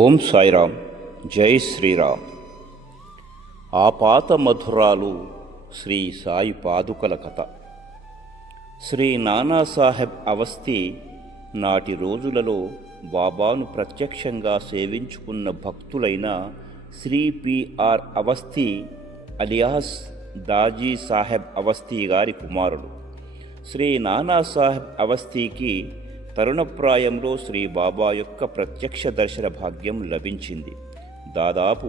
ఓం సాయిరామ్. జై శ్రీరామ్. ఆపాత మధురాలు శ్రీ సాయి పాదుకల కథ. శ్రీ నానాసాహెబ్ అవస్థీ నాటి రోజులలో బాబాను ప్రత్యక్షంగా సేవించుకున్న భక్తులైన శ్రీ పిఆర్ అవస్థీ అలియాస్ దాజీ సాహెబ్ అవస్థీ గారి కుమారుడు. శ్రీ నానాసాహెబ్ అవస్థీకి తరుణప్రాయంలో శ్రీ బాబా యొక్క ప్రత్యక్ష దర్శన భాగ్యం లభించింది. దాదాపు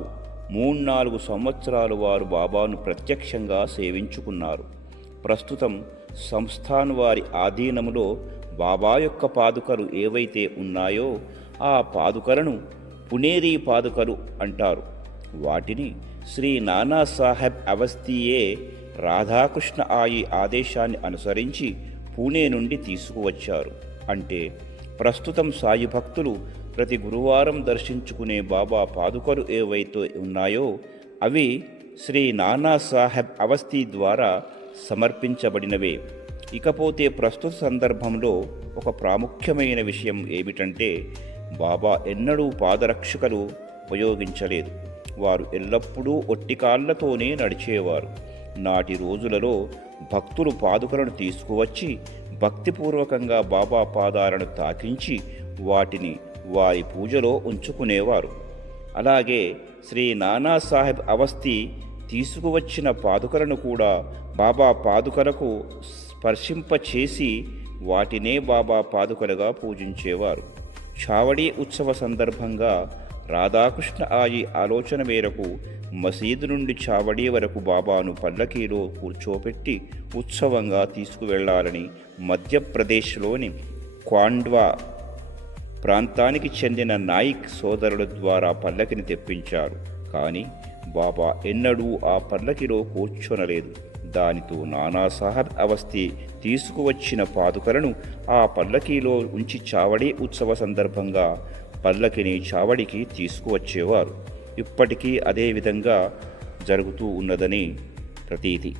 3-4 సంవత్సరాలు వారు బాబాను ప్రత్యక్షంగా సేవించుకున్నారు. ప్రస్తుతం సంస్థాన్ వారి ఆధీనములో బాబా యొక్క పాదుకలు ఏవైతే ఉన్నాయో ఆ పాదుకలను పునేరీ పాదుకలు అంటారు. వాటిని శ్రీ నానాసాహెబ్ అవస్థీయే రాధాకృష్ణ ఆయి ఆదేశాన్ని అనుసరించి పూణే నుండి తీసుకువచ్చారు. అంటే ప్రస్తుతం సాయి భక్తులు ప్రతి గురువారం దర్శించుకునే బాబా పాదుకలు ఏవైతే ఉన్నాయో అవి శ్రీ నానాసాహెబ్ అవస్థీ ద్వారా సమర్పించబడినవే. ఇకపోతే ప్రస్తుత సందర్భంలో ఒక ప్రాముఖ్యమైన విషయం ఏమిటంటే బాబా ఎన్నడూ పాదరక్షకులు ఉపయోగించలేదు. వారు ఎల్లప్పుడూ ఒట్టికాళ్లతోనే నడిచేవారు. నాటి రోజులలో భక్తులు పాదుకలను తీసుకువచ్చి భక్తిపూర్వకంగా బాబా పాదాలను తాకించి వాటిని వారి పూజలో ఉంచుకునేవారు. అలాగే శ్రీ నానాసాహెబ్ అవస్థీ తీసుకువచ్చిన పాదుకలను కూడా బాబా పాదుకలకు స్పర్శింపచేసి వాటినే బాబా పాదుకలుగా పూజించేవారు. చావడీ ఉత్సవ సందర్భంగా రాధాకృష్ణ ఆయి ఆలోచన మేరకు మసీదు నుండి చావడీ వరకు బాబాను పల్లకీలో కూర్చోపెట్టి ఉత్సవంగా తీసుకువెళ్లాలని మధ్యప్రదేశ్లోని ఖాండ్వా ప్రాంతానికి చెందిన నాయిక్ సోదరుల ద్వారా పల్లకిని తెప్పించారు. కానీ బాబా ఎన్నడూ ఆ పల్లకిలో కూర్చొనలేదు. దానితో నానాసాహెబ్ అవస్థీ తీసుకువచ్చిన పాదుకలను ఆ పల్లకీలో ఉంచి చావడీ ఉత్సవ సందర్భంగా పల్లకిని చావడికి తీసుకువచ్చేవారు. ఇప్పటికీ అదే విధంగా జరుగుతూ ఉన్నదని ప్రతీతి.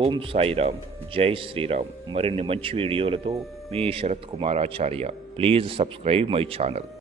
ఓం సాయిరామ్. జై శ్రీరామ్. మరిన్ని మంచి వీడియోలతో మీ Sarath Kumaracharya. Please subscribe my channel.